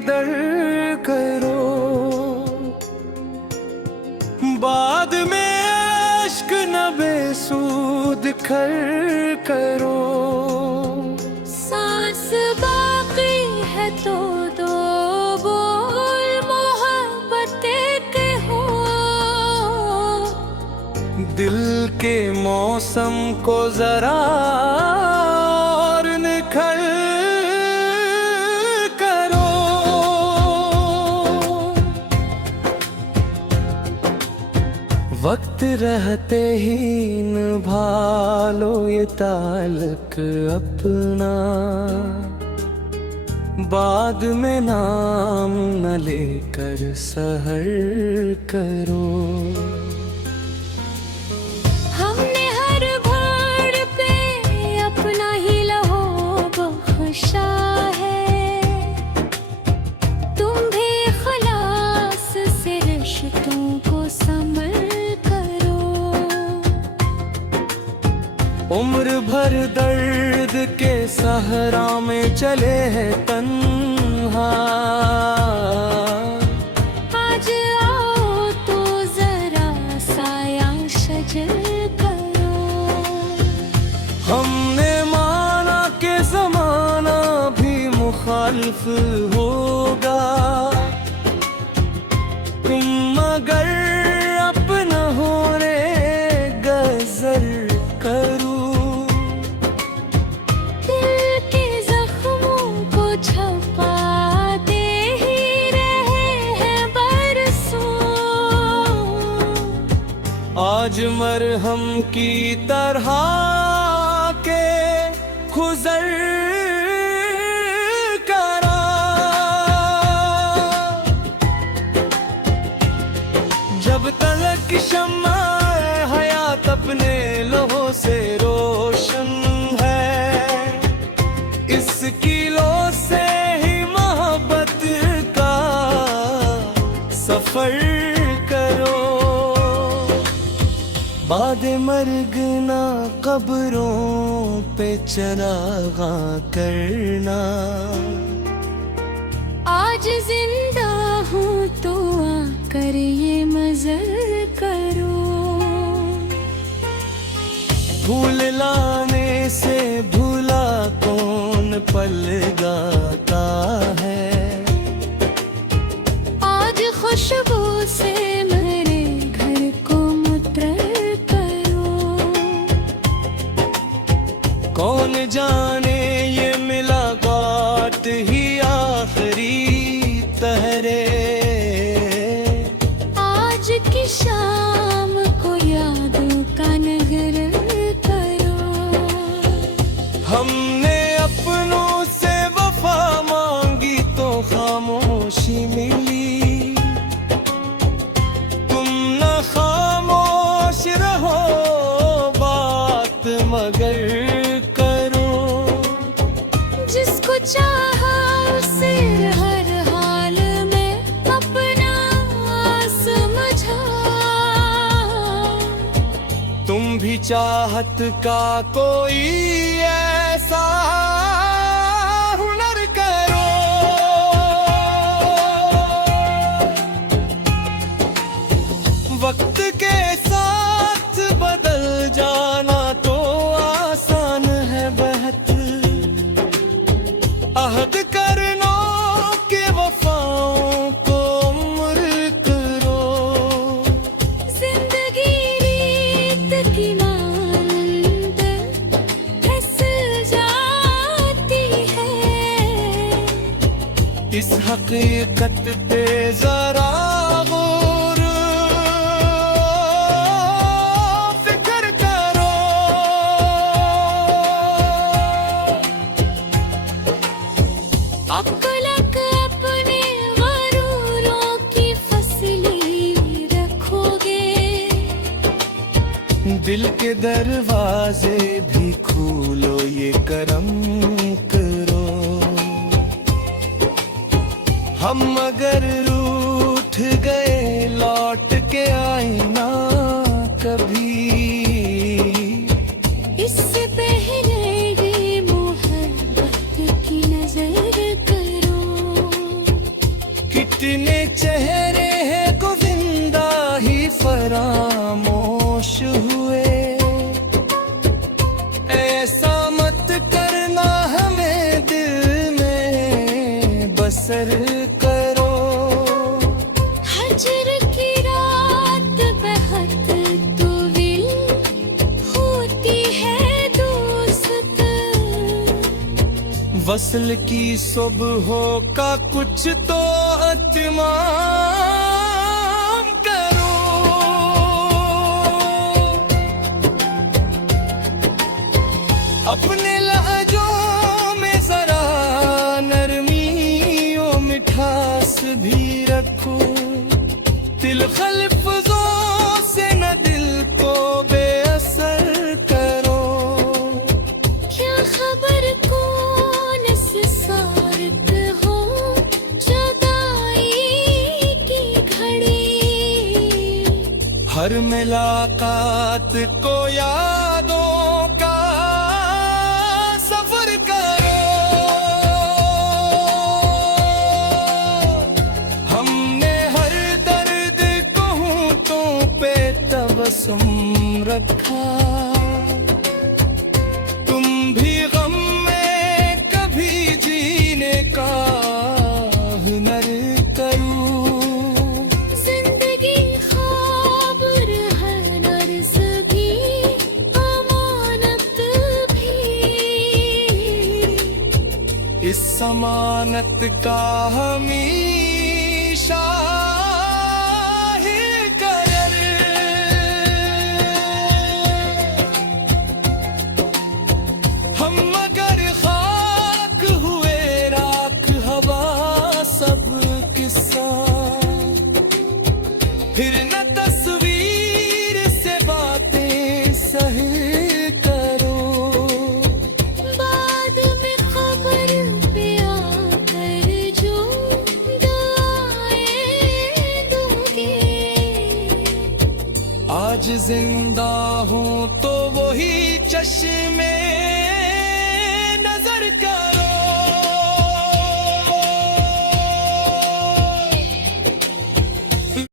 कदर करो, बाद में इश्क न बेसूद खर्च करो। सांस बाकी है तो दो बोल मोहब्बत के हो, दिल के मौसम को जरा और निखर करो। वक्त रहते ही निभा लो ये ताल्लुक अपना, बाद में नाम न लेकर सहर करो। हमने हर भर पे अपना ही लहो बख्शा है, तुम भी खलास से रिश्तों को संभल करो। उम्र भर दर्द के सहरा में चले हैं तन्हा, आज आओ तो जरा साया शजर करो। हमने माना कि ज़माना भी मुखालिफ होगा, तुम मगर अपना होने गज़र करो। दिल के जख्मों को छुपाते ही रहे हैं बरसों, आज मरहम की तरह के खुजर करा। जब तलक शम्मा हयात अपने लहू से रोशन है, इसकी लो से ही मोहब्बत का सफर करो। बाद मर्ग ना कब्रों पे चरागा करना, आज जिंदा हूँ तो आकर ये मज़र करो। फूल लाने से भूला कौन पल गाता है, आज खुशबू से मेरे घर को मुत्तर करो। कौन जाने ये मुलाकात ही आखिरी तहरे, आज की शाम को यादों का नगर करो। हमने अपनों से वफा मांगी तो खामोशी मिली, तुम न खामोश रहो बात मगर करो। जिसको चाहा उसे हर हाल में अपना समझा, तुम भी चाहत का कोई ऐसा हुनर करो। वक्त के साथ बदल जाना तो आसान है बहुत, अहद करनो के वफाओं को उम्र करो। जिंदगी रीत की मानंद फिसल जाती है, इस हकीकत पे जरा गौर फिक्र करो। अक्लक अपने गरूरों की फसली रखोगे, दिल के दरवाजे भी खोलो ये करम करो। हम अगर रूठ गए लौट के आए ना कभी, इससे पहले भी मोहब्बत की नजर करो। फजर की रात बहुत तवील होती है दोस्त, वसल की सुबहों का कुछ तो अतिमाम करो। अपने लहजों में जरा नरमी और मिठास भी रखो, तिलखल लफ्ज़ों से न दिल को बेअसर करो। क्या खबर कौन से सारत हो जुदाई की घड़ी, हर मुलाकात को यादों का सफर करो। हमने हर दर्द को होठों पे तबस्सुम रखा, तुम भी गम में कभी जीने का हुनर करो। जिंदगी ख्वाब रहन अर्ज़ भी अमानत भी, इस अमानत का हमेशा ही कदर। हम मगर खाक हुए राख हवा सब किस्सा, फिर न तस्वीर से बातें सही करो। बाद में खबर पे आकर जो दुआएं दोगे, आज जिंदा हूँ तो वही चश्मे